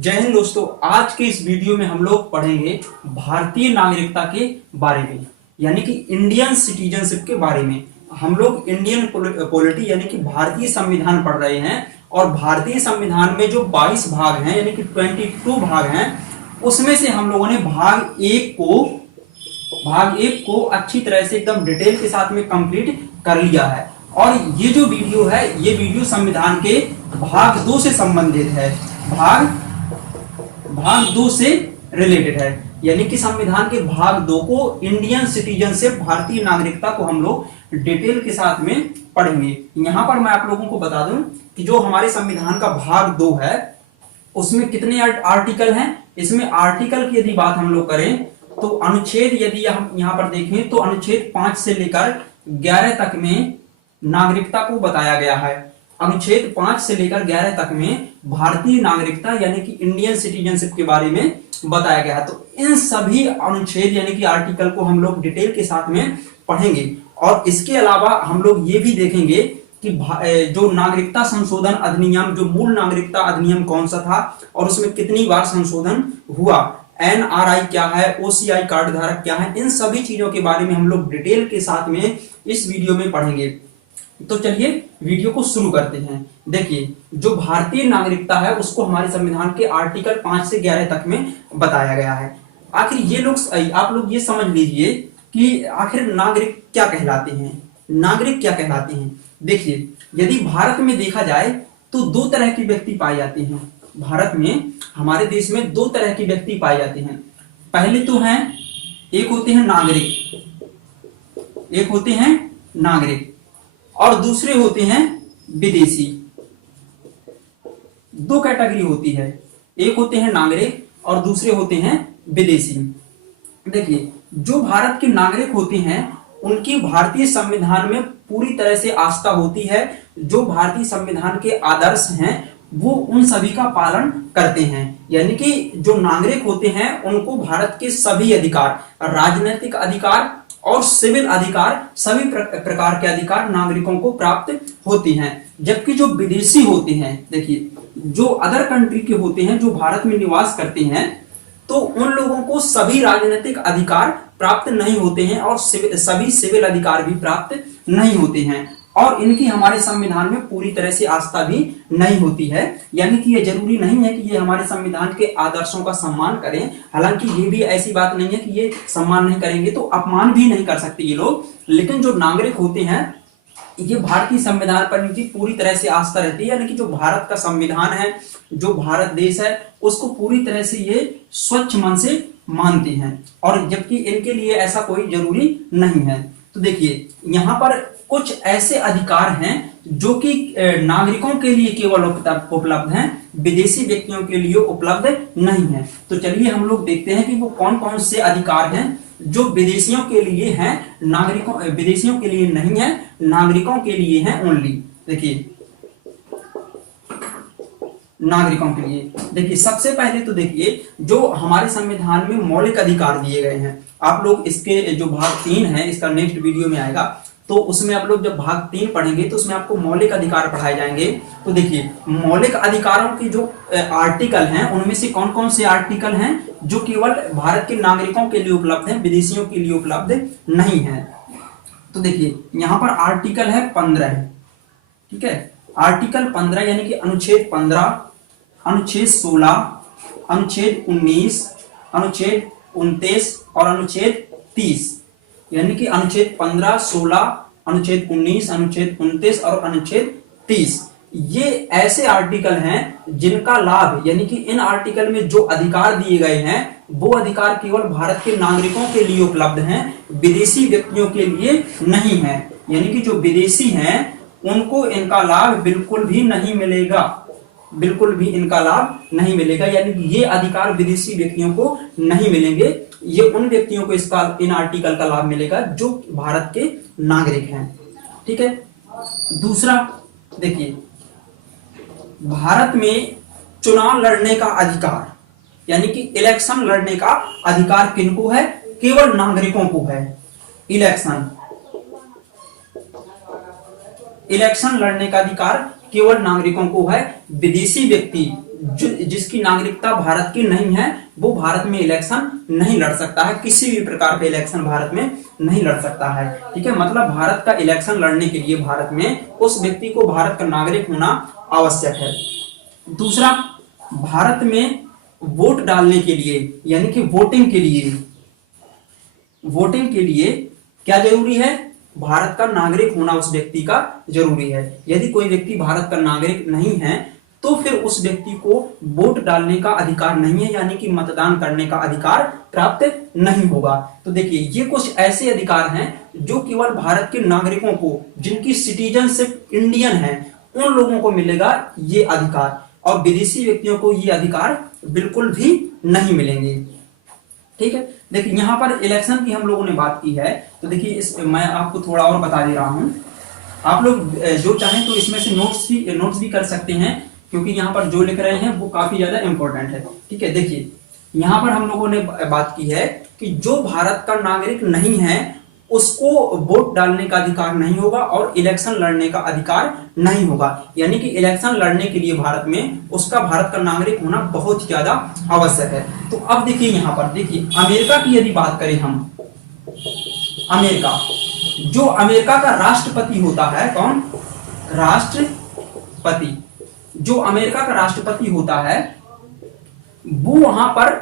जय हिंद दोस्तों। आज के इस वीडियो में हम लोग पढ़ेंगे भारतीय नागरिकता के बारे में, यानी कि इंडियन सिटीजनशिप के बारे में। हम लोग इंडियन पॉलिटी यानी कि भारतीय संविधान पढ़ रहे हैं और भारतीय संविधान में जो 22 भाग हैं यानी कि 22 भाग हैं, उसमें से हम लोगों ने भाग एक को अच्छी तरह से एकदम डिटेल के साथ में कंप्लीट कर लिया है। और ये जो वीडियो है, ये वीडियो संविधान के भाग 2 से संबंधित है, भाग 2 से रिलेटेड है। यानी कि संविधान के भाग 2 को, इंडियन सिटीजनशिप, भारतीय नागरिकता को हम लोग डिटेल के साथ में पढ़ेंगे। यहां पर मैं आप लोगों को बता दूं कि जो हमारे संविधान का भाग 2 है उसमें कितने आर्टिकल हैं। इसमें आर्टिकल की यदि बात हम लोग करें तो अनुच्छेद, यदि हम यहां पर देखें तो अनुच्छेद 5 से लेकर 11 तक में नागरिकता को बताया गया है। अनुच्छेद 5 से लेकर 11 तक में भारतीय नागरिकता यानी कि इंडियन सिटीजनशिप के बारे में बताया गया है। तो इन सभी अनुच्छेद यानी कि आर्टिकल को हम लोग डिटेल के साथ में पढ़ेंगे। और इसके अलावा हम लोग ये भी देखेंगे कि जो नागरिकता संशोधन अधिनियम, जो मूल नागरिकता अधिनियम कौन सा था और उसमें कितनी बार संशोधन हुआ, NRI क्या है, OCI कार्ड धारक क्या है, इन सभी चीजों के बारे में हम लोग डिटेल के साथ में इस वीडियो में पढ़ेंगे। तो चलिए वीडियो को शुरू करते हैं। देखिए, जो भारतीय नागरिकता है उसको हमारे संविधान के आर्टिकल 5 से 11 तक में बताया गया है। आखिर ये लोग, आप लोग ये समझ लीजिए कि आखिर नागरिक क्या कहलाते हैं, नागरिक क्या कहलाते हैं। देखिए, यदि भारत में देखा जाए तो 2 तरह के व्यक्ति पाए जाते हैं। भारत में, हमारे देश में 2 तरह के व्यक्ति पाए जाते हैं। पहले तो हैं, एक होते हैं नागरिक और दूसरे होते हैं विदेशी। 2 कैटेगरी होती है, एक होते हैं नागरिक और दूसरे होते हैं विदेशी। देखिए, जो भारत के नागरिक होते हैं उनकी भारतीय संविधान में पूरी तरह से आस्था होती है। जो भारतीय संविधान के आदर्श हैं वो उन सभी का पालन करते हैं। यानी कि जो नागरिक होते हैं उनको भारत के सभी अधिकार, राजनीतिक अधिकार और सिविल अधिकार, सभी प्रकार के अधिकार नागरिकों को प्राप्त होती हैं। जबकि जो विदेशी होते हैं, देखिए, जो अदर कंट्री के होते हैं, जो भारत में निवास करते हैं, तो उन लोगों को सभी राजनीतिक अधिकार प्राप्त नहीं होते हैं और सभी सिविल अधिकार भी प्राप्त नहीं होते हैं। और इनकी हमारे संविधान में पूरी तरह से आस्था भी नहीं होती है। यानी कि ये जरूरी नहीं है कि ये हमारे संविधान के आदर्शों का सम्मान करें। हालांकि ये भी ऐसी बात नहीं है कि ये सम्मान नहीं करेंगे तो अपमान भी नहीं कर सकते ये लोग। लेकिन जो नागरिक होते हैं, ये भारतीय संविधान पर इनकी पूरी तरह से आस्था रहती है। यानी कि जो भारत का संविधान है, जो भारत देश है, उसको पूरी तरह से ये स्वच्छ मन से मानते हैं। और जबकि इनके लिए ऐसा कोई जरूरी नहीं है। तो देखिए, यहाँ पर कुछ ऐसे अधिकार हैं जो कि नागरिकों के लिए केवल उपलब्ध हैं, विदेशी व्यक्तियों के लिए उपलब्ध नहीं है। तो चलिए हम लोग देखते हैं कि वो कौन कौन से अधिकार हैं जो विदेशियों के लिए हैं, विदेशियों के लिए नहीं है, नागरिकों के लिए हैं ओनली। देखिए, नागरिकों के लिए, देखिए, सबसे पहले तो देखिए, जो हमारे संविधान में मौलिक अधिकार दिए गए हैं, आप लोग इसके जो भाग 3 है, इसका नेक्स्ट वीडियो में आएगा, तो उसमें आप लोग जब भाग 3 पढ़ेंगे तो उसमें आपको मौलिक अधिकार पढ़ाए जाएंगे। तो देखिए, मौलिक अधिकारों के जो आर्टिकल हैं, उनमें से कौन कौन से आर्टिकल हैं जो केवल भारत के नागरिकों के लिए उपलब्ध हैं, विदेशियों के लिए उपलब्ध नहीं है। तो देखिए, यहाँ पर आर्टिकल है 15, ठीक है। आर्टिकल 15 यानी कि अनुच्छेद 15, अनुच्छेद 16, अनुच्छेद 19, अनुच्छेद 29 और अनुच्छेद 30। यानी कि अनुच्छेद 15, 16, अनुच्छेद 19, अनुच्छेद 29 और अनुच्छेद 30, ये ऐसे आर्टिकल हैं जिनका लाभ, यानी कि इन आर्टिकल में जो अधिकार दिए गए हैं वो अधिकार केवल भारत के नागरिकों के लिए उपलब्ध हैं, विदेशी व्यक्तियों के लिए नहीं है। यानी कि जो विदेशी हैं उनको इनका लाभ बिल्कुल भी नहीं मिलेगा, बिल्कुल भी इनका लाभ नहीं मिलेगा। यानी कि ये अधिकार विदेशी व्यक्तियों को नहीं मिलेंगे, ये उन व्यक्तियों को इसका, इन आर्टिकल का लाभ मिलेगा जो भारत के नागरिक हैं, ठीक है। दूसरा, देखिए, भारत में चुनाव लड़ने का अधिकार, यानी कि इलेक्शन लड़ने का अधिकार किनको है? केवल नागरिकों को है। इलेक्शन लड़ने का अधिकार केवल नागरिकों को है। विदेशी व्यक्ति जिसकी नागरिकता भारत की नहीं है वो भारत में इलेक्शन नहीं लड़ सकता है, किसी भी प्रकार का इलेक्शन भारत में नहीं लड़ सकता है। ठीक है, मतलब भारत का इलेक्शन लड़ने के लिए भारत में उस व्यक्ति को भारत का नागरिक होना आवश्यक है। दूसरा, भारत में वोट डालने के लिए यानी कि वोटिंग के लिए क्या जरूरी है? भारत का नागरिक होना उस व्यक्ति का जरूरी है। यदि कोई व्यक्ति भारत का नागरिक नहीं है तो फिर उस व्यक्ति को वोट डालने का अधिकार नहीं है, यानी कि मतदान करने का अधिकार प्राप्त नहीं होगा। तो देखिए, ये कुछ ऐसे अधिकार हैं जो केवल भारत के नागरिकों को, जिनकी सिटीजनशिप इंडियन है, उन लोगों को मिलेगा ये अधिकार, और विदेशी व्यक्तियों को ये अधिकार बिल्कुल भी नहीं मिलेंगे। ठीक है, देखिए यहां पर इलेक्शन की हम लोगों ने बात की है, तो देखिए मैं आपको थोड़ा और बता दे रहा हूं। आप लोग जो चाहें तो इसमें से नोट्स भी कर सकते हैं, क्योंकि यहाँ पर जो लिख रहे हैं वो काफी ज्यादा इंपॉर्टेंट है। ठीक है, देखिए यहाँ पर हम लोगों ने बात की है कि जो भारत का नागरिक नहीं है उसको वोट डालने का अधिकार नहीं होगा और इलेक्शन लड़ने का अधिकार नहीं होगा, यानी कि इलेक्शन लड़ने के लिए भारत में उसका भारत का नागरिक होना बहुत ज्यादा आवश्यक है। तो अब देखिए यहाँ पर देखिए, अमेरिका की यदि बात करें हम, जो अमेरिका का राष्ट्रपति होता है, कौन? राष्ट्रपति। जो अमेरिका का राष्ट्रपति होता है वो वहां पर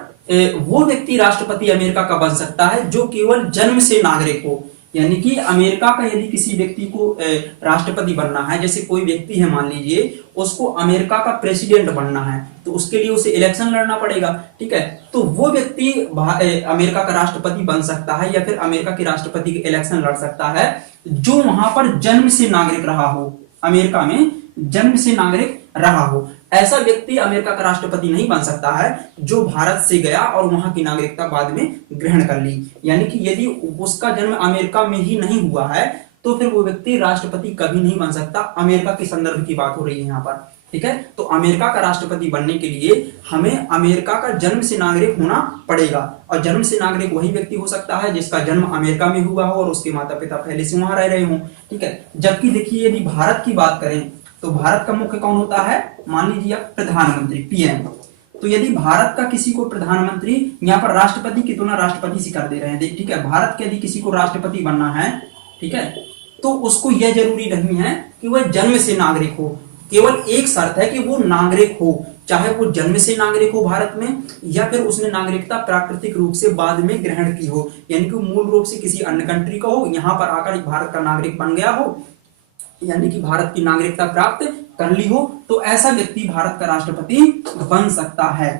वो व्यक्ति राष्ट्रपति अमेरिका का बन सकता है जो केवल जन्म से नागरिक हो। यानी कि अमेरिका का यदि किसी व्यक्ति को राष्ट्रपति बनना है, जैसे कोई व्यक्ति है मान लीजिए उसको अमेरिका का प्रेसिडेंट बनना है, तो उसके लिए उसे इलेक्शन लड़ना पड़ेगा। ठीक है, तो वो व्यक्ति अमेरिका का राष्ट्रपति बन सकता है या फिर अमेरिका के राष्ट्रपति के इलेक्शन लड़ सकता है जो वहां पर जन्म से नागरिक रहा हो, अमेरिका में जन्म से नागरिक रहा हो। ऐसा व्यक्ति अमेरिका का राष्ट्रपति नहीं बन सकता है जो भारत से गया और वहां की नागरिकता बाद में ग्रहण कर ली। यानी कि यदि उसका जन्म अमेरिका में ही नहीं हुआ है तो फिर वो व्यक्ति राष्ट्रपति कभी नहीं बन सकता। अमेरिका के संदर्भ की बात हो रही है यहाँ पर। ठीक है, तो अमेरिका का राष्ट्रपति बनने के लिए हमें अमेरिका का जन्म से नागरिक होना पड़ेगा, और जन्म से नागरिक वही व्यक्ति हो सकता है जिसका जन्म अमेरिका में हुआ हो और उसके माता पिता पहले से वहां रह रहे हो। ठीक है, जबकि देखिए यदि भारत की बात करें तो भारत का मुख्य कौन होता है? मान लीजिए आप प्रधानमंत्री, पीएम। तो यदि भारत का किसी को प्रधानमंत्री, यहाँ पर राष्ट्रपति की तुलना राष्ट्रपति से कर दे रहे हैं। ठीक है, भारत के यदि किसी को राष्ट्रपति बनना है, ठीक है, तो उसको यह जरूरी नहीं है कि वह जन्म से नागरिक हो। केवल एक शर्त है कि वो नागरिक हो, चाहे वो जन्म से नागरिक हो भारत में या फिर उसने नागरिकता प्राकृतिक रूप से बाद में ग्रहण की हो, यानी कि मूल रूप से किसी अन्य कंट्री का हो, यहाँ पर आकर भारत का नागरिक बन गया हो, यानी कि भारत की नागरिकता प्राप्त कर ली हो, तो ऐसा व्यक्ति भारत का राष्ट्रपति बन सकता है।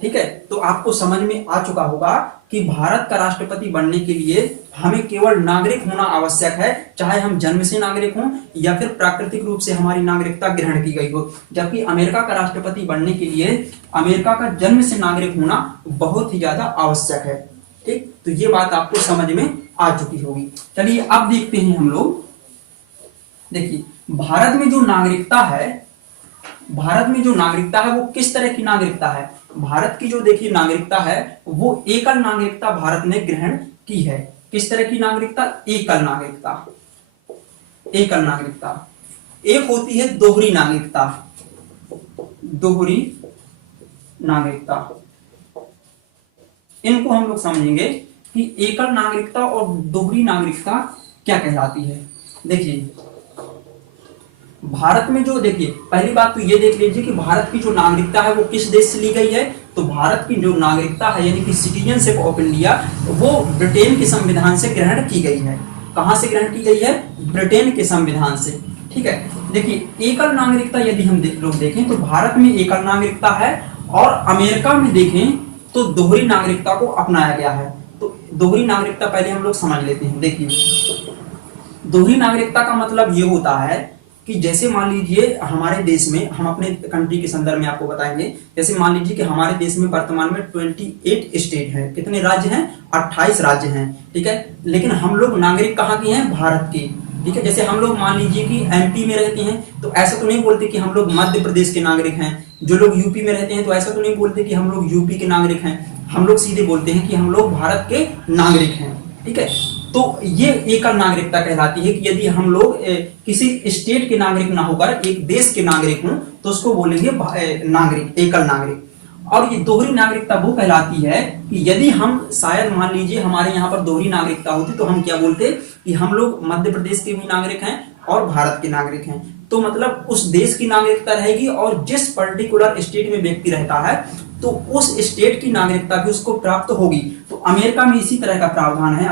ठीक है, तो आपको समझ में आ चुका होगा कि भारत का राष्ट्रपति बनने के लिए हमें केवल नागरिक होना आवश्यक है, चाहे हम जन्म से नागरिक हों या फिर प्राकृतिक रूप से हमारी नागरिकता ग्रहण की गई हो। जबकि अमेरिका का राष्ट्रपति बनने के लिए अमेरिका का जन्म से नागरिक होना बहुत ही ज्यादा आवश्यक है। ठीक, तो ये बात आपको समझ में आ चुकी होगी। चलिए अब देखते हैं हम लोग। देखिए भारत में जो नागरिकता है वो किस तरह की नागरिकता है? भारत की जो देखिए नागरिकता है वो एकल नागरिकता भारत ने ग्रहण की है। किस तरह की नागरिकता? एकल नागरिकता। एक होती है दोहरी नागरिकता। इनको हम लोग समझेंगे कि एकल नागरिकता और दोहरी नागरिकता क्या कहलाती है। देखिए भारत में जो, देखिए पहली बात तो ये देख लीजिए कि भारत की जो नागरिकता है वो किस देश से ली गई है। तो भारत की जो नागरिकता है यानी कि सिटीजनशिप ऑफ इंडिया वो ब्रिटेन के संविधान से ग्रहण की गई है। कहां से ग्रहण की गई है? ब्रिटेन के संविधान से। ठीक है, देखिए एकल नागरिकता यदि हम लोग देखें तो भारत में एकल नागरिकता है और अमेरिका में देखें तो दोहरी नागरिकता को अपनाया गया है। तो दोहरी नागरिकता पहले हम लोग समझ लेते हैं। देखिए दोहरी नागरिकता का मतलब ये होता है कि जैसे मान लीजिए हमारे देश में, हम अपने कंट्री के संदर्भ में आपको बताएंगे, जैसे मान लीजिए कि हमारे देश में वर्तमान में 28 स्टेट हैं। कितने राज्य हैं? 28 राज्य हैं। ठीक है, लेकिन हम लोग नागरिक कहाँ के हैं? भारत के। ठीक है, जैसे हम लोग मान लीजिए कि एमपी में रहते हैं तो ऐसा तो नहीं बोलते कि हम लोग मध्य प्रदेश के नागरिक हैं। जो लोग यूपी में रहते हैं तो ऐसा तो नहीं बोलते कि हम लोग यूपी के नागरिक हैं। हम लोग सीधे बोलते हैं कि हम लोग भारत के नागरिक हैं। ठीक है, तो ये एकल नागरिकता कहलाती है कि यदि हम लोग किसी स्टेट के नागरिक ना होकर एक देश के नागरिक हों तो उसको बोलेंगे नागरिक, एकल नागरिक। और ये दोहरी नागरिकता वो कहलाती है कि यदि हम शायद मान लीजिए हमारे यहाँ पर दोहरी नागरिकता होती तो हम क्या बोलते कि हम लोग मध्य प्रदेश के भी नागरिक हैं और भारत के नागरिक हैं, तो मतलब उस देश की नागरिकता रहेगी और जिस पर्टिकुलर स्टेट में व्यक्ति रहता है तो उस स्टेट की नागरिकता भी उसको प्राप्त होगी। तो अमेरिका में इसी तरह का प्रावधान है।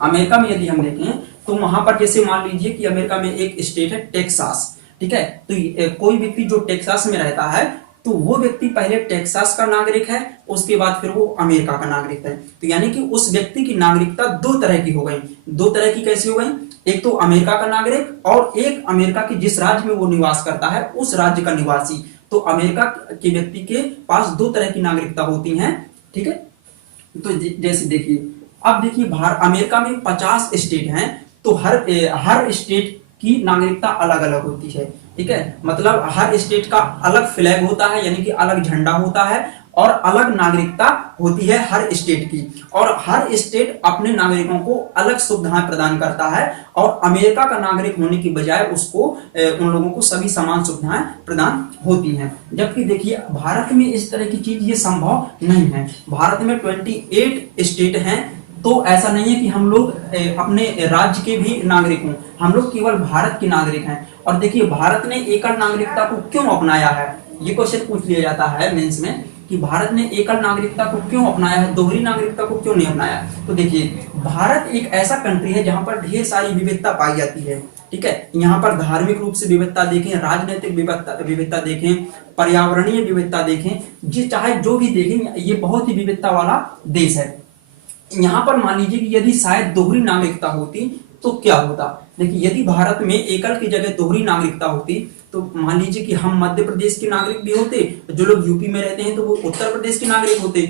अमेरिका में यदि हम देखें तो वहां पर जैसे मान लीजिए कि अमेरिका में एक स्टेट है टेक्सास, ठीक है, तो कोई व्यक्ति जो टेक्सास में रहता है तो वो व्यक्ति पहले टेक्सास का नागरिक है, उसके बाद फिर वो अमेरिका का नागरिक है। तो यानी कि उस व्यक्ति की नागरिकता दो तरह की हो गई। दो तरह की कैसी हो गई? एक तो अमेरिका का नागरिक और एक अमेरिका के जिस राज्य में वो निवास करता है उस राज्य का निवासी। तो अमेरिका के व्यक्ति के पास दो तरह की नागरिकता होती हैं, ठीक है। तो जैसे देखिए, अब देखिए अमेरिका में 50 स्टेट हैं, तो हर स्टेट की नागरिकता अलग अलग होती है, ठीक है। मतलब हर स्टेट का अलग फ्लैग होता है, यानी कि अलग झंडा होता है और अलग नागरिकता होती है हर स्टेट की, और हर स्टेट अपने नागरिकों को अलग सुविधाएं प्रदान करता है और अमेरिका का नागरिक होने की बजाय उसको उन लोगों को सभी समान सुविधाएं प्रदान होती हैं। जबकि देखिए भारत में इस तरह की चीज ये संभव नहीं है। भारत में 28 स्टेट हैं, तो ऐसा नहीं है कि हम लोग अपने राज्य के भी नागरिक हों, हम लोग केवल भारत के नागरिक हैं। और देखिए भारत ने एकल नागरिकता को क्यों अपनाया है, ये क्वेश्चन पूछ लिया जाता है मेंस में कि भारत ने एकल नागरिकता को क्यों अपनाया है, दोहरी नागरिकता को क्यों नहीं अपनाया। तो देखिए भारत एक ऐसा कंट्री है जहां पर ढेर सारी विविधता पाई जाती है, ठीक है। यहाँ पर धार्मिक रूप से विविधता देखें, राजनीतिक विविधता देखें, पर्यावरणीय विविधता देखें, जी चाहे जो भी देखें, ये बहुत ही विविधता वाला देश है। यहाँ पर मान लीजिए कि यदि शायद दोहरी नागरिकता होती तो क्या होता। देखिए यदि भारत में एकल की जगह दोहरी नागरिकता होती तो मान लीजिए कि हम मध्य प्रदेश के नागरिक भी होते, जो लोग यूपी में रहते हैं तो वो उत्तर प्रदेश के नागरिक होते।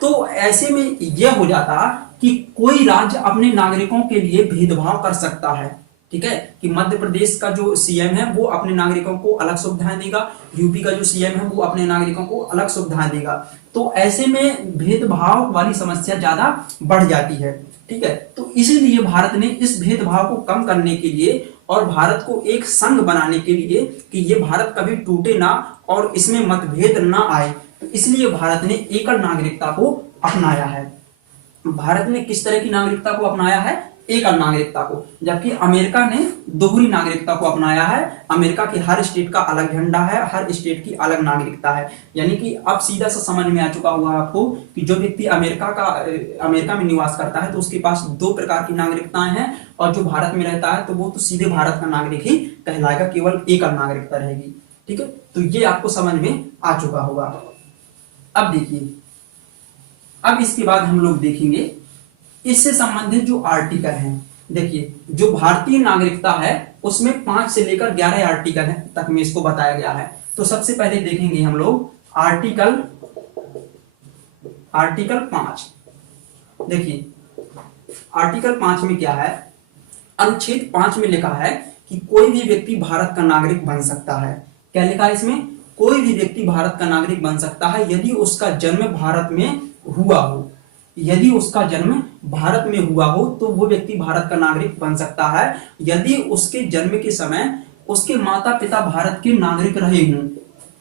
तो ऐसे में यह हो जाता कि कोई राज्य अपने नागरिकों के लिए भेदभाव कर सकता है, ठीक है, कि मध्य प्रदेश का जो सीएम है वो अपने नागरिकों को अलग सुविधाएं देगा, यूपी का जो सीएम है वो अपने नागरिकों को अलग सुविधाएं देगा। तो ऐसे में भेदभाव वाली समस्या ज्यादा बढ़ जाती है, ठीक है। तो इसीलिए भारत ने इस भेदभाव को कम करने के लिए और भारत को एक संघ बनाने के लिए कि ये भारत कभी टूटे ना और इसमें मतभेद ना आए, तो इसलिए भारत ने एकल नागरिकता को अपनाया है। भारत ने किस तरह की नागरिकता को अपनाया है? एकल नागरिकता को। जबकि अमेरिका ने दोहरी नागरिकता को अपनाया है। अमेरिका के हर स्टेट का अलग झंडा है, हर स्टेट की अलग नागरिकता है। यानी कि अब सीधा सा समझ में आ चुका हुआ आपको कि जो व्यक्ति अमेरिका में निवास करता है तो उसके पास दो प्रकार की नागरिकताएं हैं, और जो भारत में रहता है तो वो तो सीधे भारत का नागरिक ही कहलाएगा, केवल एकल नागरिकता रहेगी, ठीक है। तो ये आपको समझ में आ चुका होगा। अब देखिए, अब इसके बाद हम लोग देखेंगे इससे संबंधित जो आर्टिकल हैं। देखिए जो भारतीय नागरिकता है उसमें 5 से लेकर 11 आर्टिकल तक में इसको बताया गया है। तो सबसे पहले देखेंगे हम लोग आर्टिकल 5। देखिए आर्टिकल 5 में क्या है? अनुच्छेद 5 में लिखा है कि कोई भी व्यक्ति भारत का नागरिक बन सकता है। क्या लिखा है इसमें? कोई भी व्यक्ति भारत का नागरिक बन सकता है यदि उसका जन्म भारत में हुआ हो। यदि उसका जन्म भारत में हुआ हो तो वो व्यक्ति भारत का नागरिक बन सकता है यदि उसके जन्म के समय उसके माता पिता भारत के नागरिक रहे हों।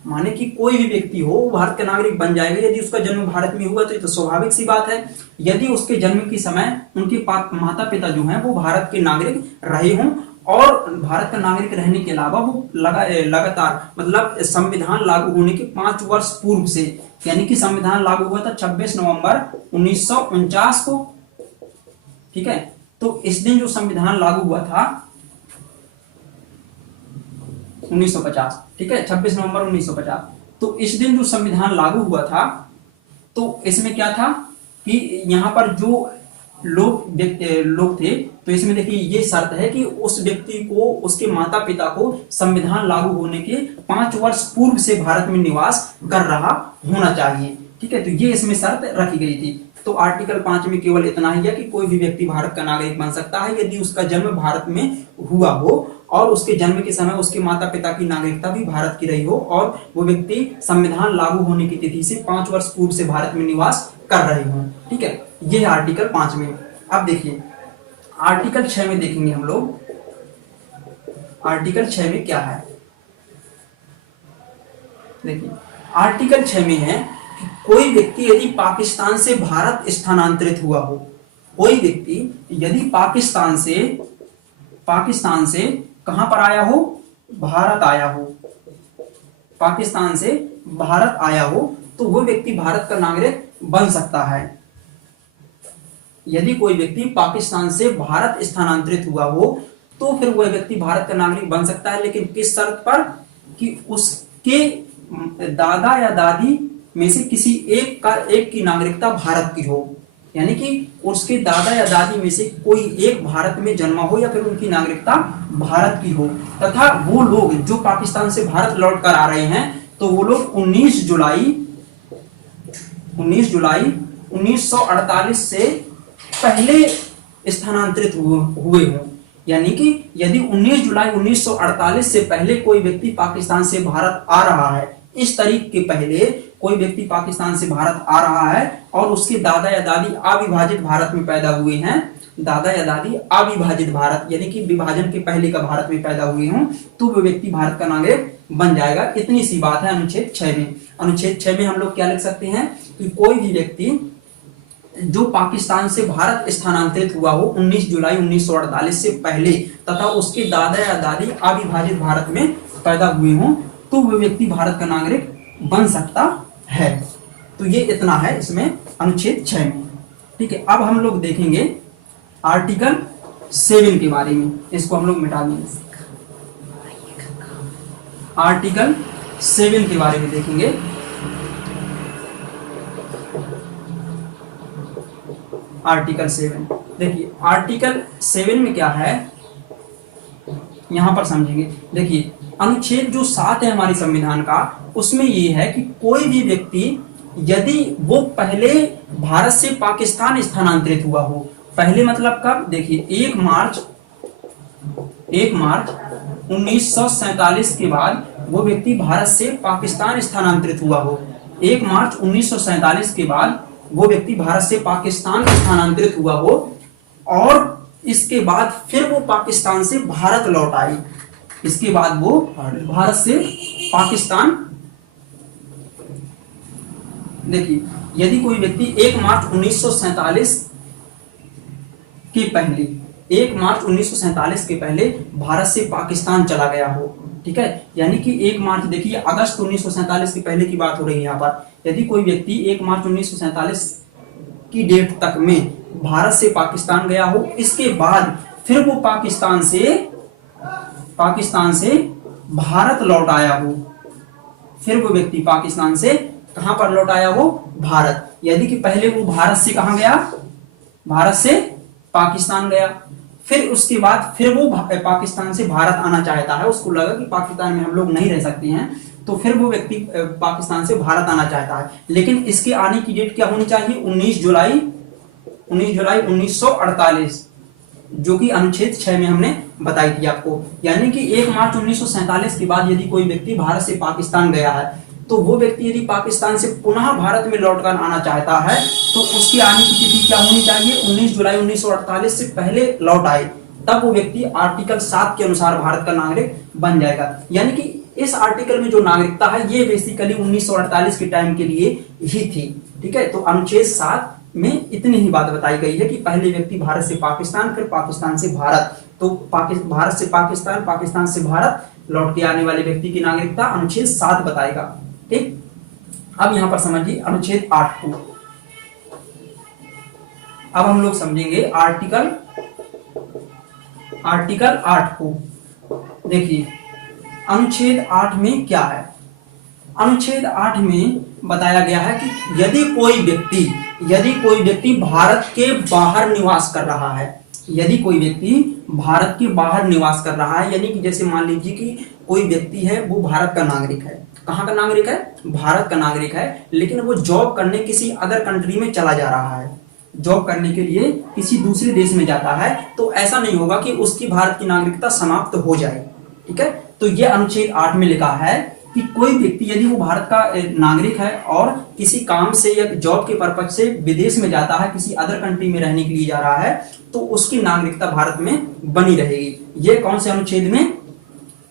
माने कि कोई भी व्यक्ति हो वो भारत का नागरिक बन जाएगा यदि उसका जन्म भारत में हुआ, तो ये तो स्वाभाविक सी बात है। यदि उसके जन्म के समय उनके माता पिता जो हैं वो भारत के नागरिक रहे हों और भारत का नागरिक रहने के अलावा वो लगातार मतलब संविधान लागू होने के 5 वर्ष पूर्व से, यानी कि संविधान लागू हुआ था 26 नवंबर 1949 को, ठीक है। तो इस दिन जो संविधान लागू हुआ था 1950, ठीक है, 26 नवंबर 1950। तो इस दिन जो संविधान लागू हुआ था तो इसमें क्या था कि यहाँ पर जो लोग थे, तो इसमें देखिए ये शर्त है कि उस व्यक्ति को उसके माता पिता को संविधान लागू होने के 5 वर्ष पूर्व से भारत में निवास कर रहा होना चाहिए, ठीक है। तो ये इसमें शर्त रखी गई थी। तो आर्टिकल 5 में केवल इतना ही है कि कोई भी व्यक्ति भारत का नागरिक बन सकता है यदि उसका जन्म भारत में हुआ हो और उसके जन्म के समय उसके माता पिता की नागरिकता भी भारत की रही हो और वो व्यक्ति संविधान लागू होने की तिथि से 5 वर्ष पूर्व से भारत में निवास कर रहे हो। ठीक है, ये है आर्टिकल 5 में। अब देखिए आर्टिकल 6 में देखेंगे हम लोग, आर्टिकल 6 में क्या है। देखिए आर्टिकल 6 में है कि कोई व्यक्ति यदि पाकिस्तान से भारत स्थानांतरित हुआ हो, कोई व्यक्ति यदि पाकिस्तान से कहां पर आया हो, भारत आया हो, पाकिस्तान से भारत आया हो, तो वो व्यक्ति भारत का नागरिक बन सकता है। यदि कोई व्यक्ति पाकिस्तान से भारत स्थानांतरित हुआ हो तो फिर वह व्यक्ति भारत का नागरिक बन सकता है, लेकिन किस शर्त पर कि उसके दादा या दादी में से किसी एक की नागरिकता भारत की हो, यानी कि उसके दादा या दादी में से कोई एक भारत में जन्मा हो या फिर उनकी नागरिकता भारत की हो, तथा वो लोग जो पाकिस्तान से भारत लौट कर आ रहे हैं तो वो लोग 19 जुलाई 1948 से पहले स्थानांतरित हुए हों। यानी कि यदि 19 जुलाई 1948 से पहले कोई व्यक्ति पाकिस्तान से भारत आ रहा है, इस तारीख के पहले कोई व्यक्ति पाकिस्तान से भारत आ रहा है और उसके दादा या दादी अविभाजित भारत में पैदा हुए हैं, दादा या दादी अविभाजित भारत यानी कि विभाजन के पहले का भारत में पैदा हुए हों, तो वो व्यक्ति भारत का नागरिक बन जाएगा। इतनी सी बात है अनुच्छेद 6 में। अनुच्छेद 6 में हम लोग क्या लिख सकते हैं कि कोई भी व्यक्ति जो पाकिस्तान से भारत स्थानांतरित हुआ हो 19 जुलाई 1948 से पहले तथा उसके दादा या दादी अविभाजित भारत में पैदा हुए हों, तो वो व्यक्ति भारत का नागरिक बन सकता है। तो ये इतना है इसमें अनुच्छेद 6 में। ठीक है, अब हम लोग देखेंगे आर्टिकल 7 के बारे में। इसको हम लोग मिटा देंगे। आर्टिकल 7 के बारे में देखेंगे। आर्टिकल 7 देखिए, आर्टिकल 7 में क्या है यहां पर समझेंगे। देखिए अनुच्छेद जो 7 है हमारे संविधान का, उसमें ये है कि कोई भी व्यक्ति यदि वो पहले भारत से पाकिस्तान स्थानांतरित हुआ हो, पहले मतलब कब, देखिए 1 मार्च 1947 के बाद वो व्यक्ति भारत से पाकिस्तान स्थानांतरित हुआ हो, 1 मार्च 1947 के बाद वो व्यक्ति भारत से पाकिस्तान स्थानांतरित हुआ हो और इसके बाद फिर वो पाकिस्तान से भारत लौट आई, इसके बाद वो भारत से पाकिस्तान, देखिए यदि कोई व्यक्ति 1 मार्च 1947 के पहले 1 मार्च 1947 के पहले भारत से पाकिस्तान चला गया हो, ठीक है, यानी कि 1 मार्च, देखिए अगस्त 1947 के पहले की बात हो रही है यहाँ पर। यदि कोई व्यक्ति 1 मार्च 1947 की डेट तक में भारत से पाकिस्तान गया हो, इसके बाद फिर वो पाकिस्तान से भारत लौट आया हो, फिर वो व्यक्ति पाकिस्तान से कहां पर लौट आया हो, भारत। यदि कि पहले वो भारत से कहां गया, भारत से पाकिस्तान गया, फिर उसके बाद फिर वो पाकिस्तान से भारत आना चाहता है, उसको लगा कि पाकिस्तान में हम लोग नहीं रह सकते हैं, तो फिर वो व्यक्ति पाकिस्तान से भारत आना चाहता है। लेकिन इसके आने की डेट क्या होनी चाहिए, 19 जुलाई 1948, जो कि अनुच्छेद 6 में हमने बताई थी आपको। यानी कि 1 मार्च 1947 के बाद यदि कोई व्यक्ति भारत से पाकिस्तान गया है, तो वो व्यक्ति यदि पाकिस्तान से पुनः भारत में लौटकर आना चाहता है तो उसकी आने की तिथि क्या होनी चाहिए, 19 जुलाई 1948 से पहले लौट आए, तब वो व्यक्ति आर्टिकल 7 के अनुसार भारत का नागरिक बन जाएगा। यानी कि इस आर्टिकल में जो नागरिकता है ये बेसिकली 1948 के टाइम के लिए ही थी। ठीक है, तो अनुच्छेद 7 में इतनी ही बात बताई गई है कि पहले व्यक्ति भारत से पाकिस्तान, फिर पाकिस्तान से भारत, तो भारत से पाकिस्तान, पाकिस्तान से भारत लौट के आने वाले व्यक्ति की नागरिकता अनुच्छेद 7 बताएगा। ठीक, अब यहां पर समझिए अनुच्छेद 8 को। अब हम लोग समझेंगे आर्टिकल 8 को। देखिए अनुच्छेद 8 में क्या है। अनुच्छेद 8 में बताया गया है कि यदि कोई व्यक्ति भारत के बाहर निवास कर रहा है, यदि कोई व्यक्ति भारत के बाहर निवास कर रहा है, यानी कि जैसे मान लीजिए कि कोई व्यक्ति है वो भारत का नागरिक है, कहाँ का नागरिक है? भारत का नागरिक है, लेकिन वो जॉब करने किसी अदर कंट्री में चला जा रहा है, जॉब करने के लिए किसी दूसरे देश में जाता है, तो ऐसा नहीं होगा कि उसकी भारत की नागरिकता समाप्त हो जाए। ठीक है, तो ये अनुच्छेद 8 में लिखा है कि कोई व्यक्ति यदि वो भारत का नागरिक है और किसी काम से या जॉब के पर्पज से विदेश में जाता है, किसी अदर कंट्री में रहने के लिए जा रहा है, तो उसकी नागरिकता भारत में बनी रहेगी। ये कौन से अनुच्छेद में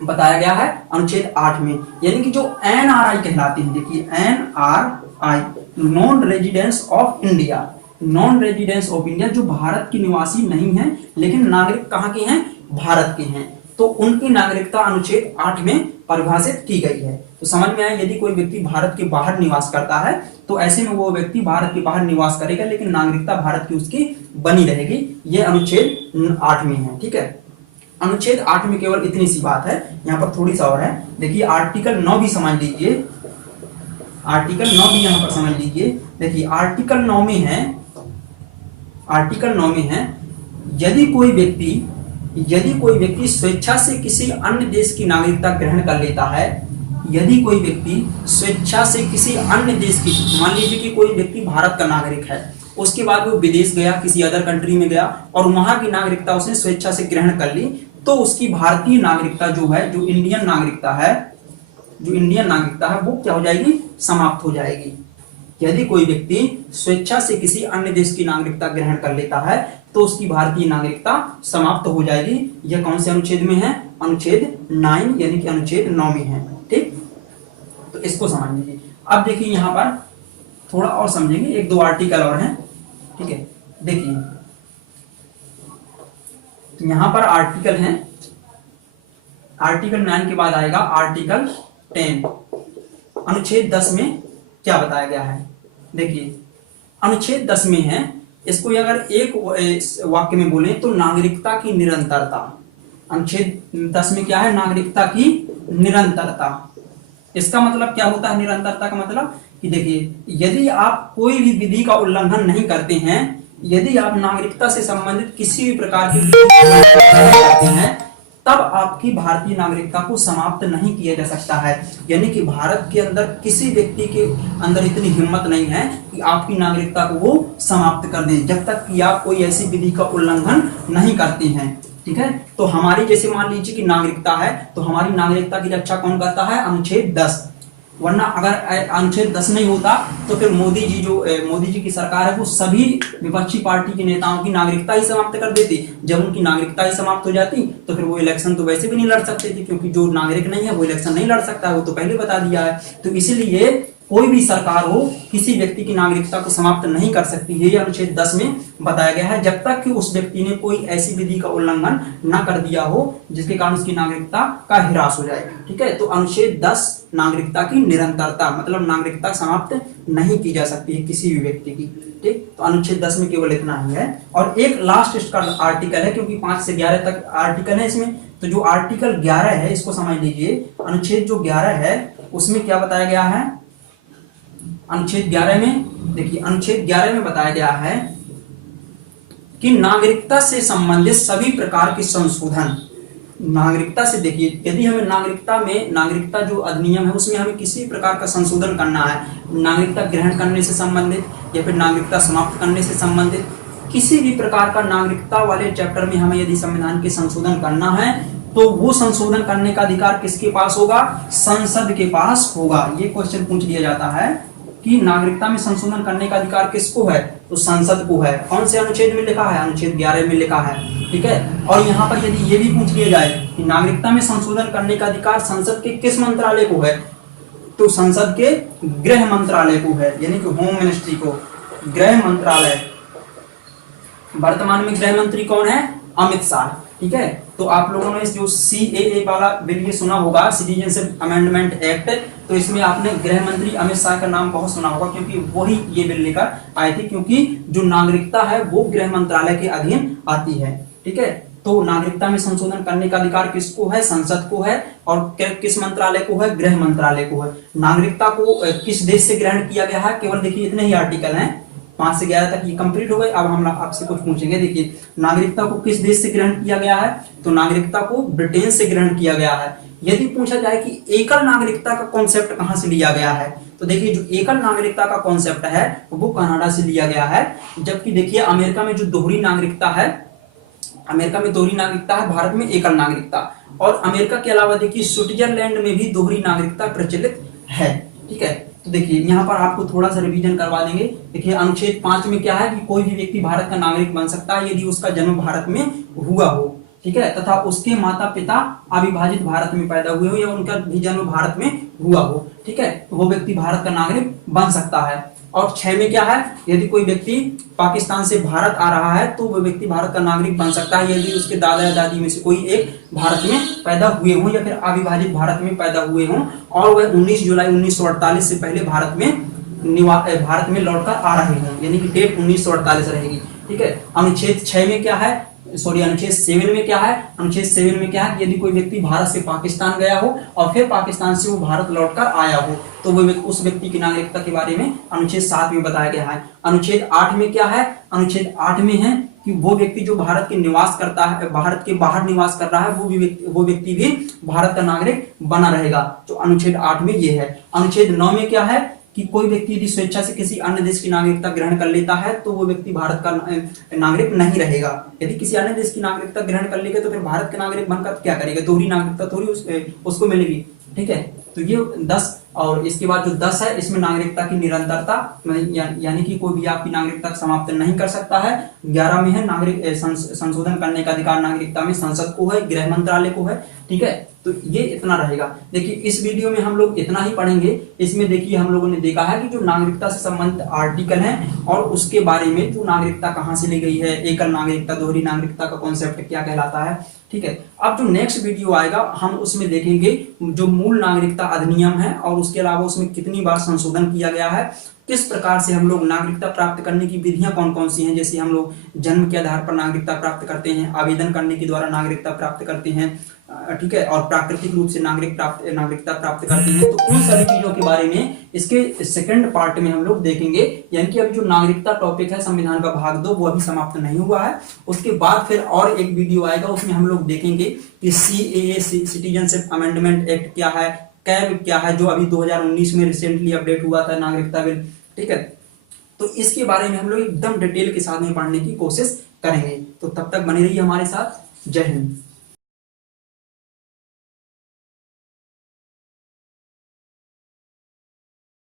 बताया गया है? अनुच्छेद 8 में। यानी कि जो NRI कहलाते हैं, देखिए NRI, non residence of India, non residence of India, जो भारत की निवासी नहीं है लेकिन नागरिक कहाँ के हैं? भारत के हैं, तो उनकी नागरिकता अनुच्छेद 8 में परिभाषित की गई है। तो समझ में आया, यदि कोई व्यक्ति भारत के बाहर निवास करता है तो ऐसे में वो व्यक्ति भारत के बाहर निवास करेगा लेकिन नागरिकता भारत की उसकी बनी रहेगी। ये अनुच्छेद 8 में है। ठीक है, अनुच्छेद 8 में केवल इतनी सी बात है, यहाँ पर थोड़ी सा और है। देखिए आर्टिकल 9 भी समझ लीजिए, आर्टिकल 9 भी यहाँ पर समझ लीजिए। देखिए आर्टिकल 9 में है, आर्टिकल 9 में है, यदि कोई व्यक्ति स्वेच्छा से किसी अन्य देश की नागरिकता ग्रहण कर लेता है, यदि कोई व्यक्ति स्वेच्छा से किसी अन्य देश की, मान लीजिए कि कोई व्यक्ति भारत का नागरिक है, उसके बाद वो विदेश गया, किसी अदर कंट्री में गया और वहां की नागरिकता उसने स्वेच्छा से ग्रहण कर ली, तो उसकी भारतीय नागरिकता जो है, जो इंडियन नागरिकता है वो क्या हो जाएगी? समाप्त हो जाएगी। यदि कोई व्यक्ति स्वेच्छा से किसी अन्य देश की नागरिकता ग्रहण कर लेता है तो उसकी भारतीय नागरिकता समाप्त हो जाएगी। यह कौन से अनुच्छेद में है? अनुच्छेद 9 यानी कि अनुच्छेद 9 में है। ठीक, तो इसको समझ लीजिए। अब देखिए यहाँ पर थोड़ा और समझेंगे, एक दो आर्टिकल और हैं। ठीक है, देखिए यहाँ पर आर्टिकल हैं, आर्टिकल 9 के बाद आएगा आर्टिकल 10। अनुच्छेद 10 में क्या बताया गया है? देखिए अनुच्छेद 10 में है, इसको अगर एक वाक्य में बोले तो नागरिकता की निरंतरता। अनुच्छेद 10 में क्या है? नागरिकता की निरंतरता। इसका मतलब क्या होता है निरंतरता का मतलब? कि देखिए यदि आप कोई भी विधि का उल्लंघन नहीं करते हैं, यदि आप नागरिकता से संबंधित किसी भी प्रकार की विधि का उल्लंघन नहीं करते हैं, तब आपकी भारतीय नागरिकता को समाप्त नहीं किया जा सकता है। यानी कि भारत के अंदर किसी व्यक्ति के अंदर इतनी हिम्मत नहीं है कि आपकी नागरिकता को वो समाप्त कर दें, जब तक कि आप कोई ऐसी विधि का उल्लंघन नहीं करते हैं। ठीक है, तो हमारी जैसे मान लीजिए कि नागरिकता है, तो हमारी नागरिकता की रक्षा कौन करता है? अनुच्छेद 10। वरना अगर अनुच्छेद 10 नहीं होता तो फिर मोदी जी की सरकार है वो सभी विपक्षी पार्टी के नेताओं की नागरिकता ही समाप्त कर देती। जब उनकी नागरिकता ही समाप्त हो जाती तो फिर वो इलेक्शन तो वैसे भी नहीं लड़ सकते थे, क्योंकि जो नागरिक नहीं है वो इलेक्शन नहीं लड़ सकता, वो तो पहले बता दिया है। तो इसीलिए कोई भी सरकार हो किसी व्यक्ति की नागरिकता को समाप्त नहीं कर सकती है, यह अनुच्छेद 10 में बताया गया है, जब तक कि उस व्यक्ति ने कोई ऐसी विधि का उल्लंघन ना कर दिया हो जिसके कारण उसकी नागरिकता का ह्रास हो जाए। ठीक है, तो अनुच्छेद 10 नागरिकता की निरंतरता, मतलब नागरिकता समाप्त नहीं की जा सकती है किसी भी व्यक्ति की। ठीक, तो अनुच्छेद 10 में केवल इतना ही है। और एक लास्ट इसका आर्टिकल है, क्योंकि 5 से 11 तक आर्टिकल है इसमें, तो जो आर्टिकल 11 है इसको समझ लीजिए। अनुच्छेद जो 11 है उसमें क्या बताया गया है? अनुच्छेद 11 में देखिए, अनुच्छेद 11 में बताया गया है कि नागरिकता से संबंधित सभी प्रकार के संशोधन, नागरिकता से, देखिए यदि हमें नागरिकता जो अधिनियम है उसमें हमें किसी प्रकार का संशोधन करना है, नागरिकता ग्रहण करने से संबंधित या फिर नागरिकता समाप्त करने से संबंधित किसी भी प्रकार का नागरिकता वाले चैप्टर में हमें यदि संविधान के संशोधन करना है, तो वो संशोधन करने का अधिकार किसके पास होगा? संसद के पास होगा। ये क्वेश्चन पूछ लिया जाता है कि नागरिकता में संशोधन करने का अधिकार किसको है? तो संसद को है। कौन से अनुच्छेद में लिखा है? अनुच्छेद 11 में लिखा है। ठीक है, और यहाँ पर यदि ये भी पूछ लिया जाए कि नागरिकता में संशोधन करने का अधिकार संसद के किस मंत्रालय को है, तो संसद के गृह मंत्रालय को है, यानी कि होम मिनिस्ट्री को, गृह मंत्रालय। वर्तमान में गृह मंत्री कौन है? अमित शाह। ठीक है, तो आप लोगों ने जो CAA वाला बिल ये सुना होगा, सिटीजनशिप अमेंडमेंट एक्ट, तो इसमें आपने गृह मंत्री अमित शाह का नाम बहुत सुना होगा, क्योंकि वही ये बिल लेकर आए थे, क्योंकि जो नागरिकता है वो गृह मंत्रालय के अधीन आती है। ठीक है, तो नागरिकता में संशोधन करने का अधिकार किसको है? संसद को है। और किस मंत्रालय को है? गृह मंत्रालय को है। नागरिकता को किस देश से ग्रहण किया गया है? केवल देखिए इतने ही आर्टिकल हैं, 5 से 11 तक ये कंप्लीट हो गए। अब हम आपसे कुछ पूछेंगे। देखिए नागरिकता को किस देश से ग्रहण किया गया है? तो नागरिकता को ब्रिटेन से ग्रहण किया गया है। यदि पूछा जाए कि एकल नागरिकता का कॉन्सेप्ट कहां से लिया गया है, तो देखिए जो एकल नागरिकता का कॉन्सेप्ट है वो कनाडा से लिया गया है। जबकि देखिए अमेरिका में जो दोहरी नागरिकता है, अमेरिका में दोहरी नागरिकता है, भारत में एकल नागरिकता। और अमेरिका के अलावा देखिए स्विट्जरलैंड में भी दोहरी नागरिकता प्रचलित है। ठीक है, तो देखिए यहाँ पर आपको थोड़ा सा रिवीजन करवा देंगे। देखिए अनुच्छेद 5 में क्या है कि कोई भी व्यक्ति भारत का नागरिक बन सकता है यदि उसका जन्म भारत में हुआ हो, ठीक है, तथा उसके माता पिता अविभाजित भारत में पैदा हुए हो या उनका भी जन्म भारत में हुआ हो, ठीक है, तो वो व्यक्ति भारत का नागरिक बन सकता है। और 6 में क्या है, यदि कोई व्यक्ति पाकिस्तान से भारत आ रहा है तो वो व्यक्ति भारत का नागरिक बन सकता है यदि उसके दादा या दादी में से कोई एक भारत में पैदा हुए हों या फिर अविभाजित भारत में पैदा हुए हों और वह 19 जुलाई 1948 से पहले भारत में लौटकर आ रहे हों, यानी कि डेट 1948 रहेगी। ठीक है, अनुच्छेद 6 में क्या है, अनुच्छेद 7 में क्या है, अनुच्छेद 7 में क्या है, यदि कोई व्यक्ति भारत से पाकिस्तान गया हो और फिर पाकिस्तान से वो भारत लौटकर आया हो तो वो उस व्यक्ति की नागरिकता के बारे में अनुच्छेद 7 में बताया गया है। अनुच्छेद 8 में क्या है, अनुच्छेद 8 में है कि वो व्यक्ति जो भारत के निवास करता है, भारत के बाहर निवास कर रहा है, वो व्यक्ति भी भारत का नागरिक बना रहेगा, तो अनुच्छेद 8 में ये है। अनुच्छेद 9 में क्या है कि कोई व्यक्ति यदि स्वेच्छा से किसी अन्य देश की नागरिकता ग्रहण कर लेता है तो वो व्यक्ति भारत का नागरिक नहीं रहेगा। यदि किसी अन्य देश की नागरिकता ग्रहण कर लेगा तो फिर भारत के नागरिक बनकर क्या करेगा, दोहरी नागरिकता थोड़ी उसको मिलेगी। ठीक है, तो ये 10 और इसके बाद जो 10 है इसमें नागरिकता की निरंतरता, यानी कि कोई भी आपकी नागरिकता समाप्त नहीं कर सकता है। 11 में है नागरिक संशोधन करने का अधिकार नागरिकता में संसद को है, गृह मंत्रालय को है। ठीक है, तो ये इतना रहेगा। देखिए इस वीडियो में हम लोग इतना ही पढ़ेंगे। इसमें देखिए हम लोगों ने देखा है कि जो नागरिकता से संबंधित आर्टिकल है और उसके बारे में जो नागरिकता कहां से ली गई है, एकल नागरिकता, दोहरी नागरिकता का कॉन्सेप्ट क्या कहलाता है। ठीक है, अब जो नेक्स्ट वीडियो आएगा हम उसमें देखेंगे जो मूल नागरिकता अधिनियम है और उसके अलावा उसमें कितनी बार संशोधन किया गया है, किस प्रकार से हम लोग नागरिकता प्राप्त करने की विधियां कौन कौन सी हैं, जैसे हम लोग जन्म के आधार पर नागरिकता प्राप्त करते हैं, आवेदन करने के द्वारा नागरिकता प्राप्त करते हैं, ठीक है, और प्राकृतिक रूप से नागरिकता प्राप्त करते हैं। तो उन सभी चीजों के बारे में इसके सेकंड पार्ट में हम लोग देखेंगे। यानी कि अभी जो नागरिकता टॉपिक है संविधान का भाग 2 वो अभी समाप्त नहीं हुआ है। उसके बाद फिर और एक वीडियो आएगा, उसमें हम लोग देखेंगे कि CAA सिटीजनशिप अमेंडमेंट एक्ट क्या है, कैब क्या है, जो अभी 2019 में रिसेंटली अपडेट हुआ था नागरिकता बिल। ठीक है, तो इसके बारे में हम लोग एकदम डिटेल के साथ में पढ़ने की कोशिश करेंगे। तो तब तक बने रहिए हमारे साथ। जय हिंद।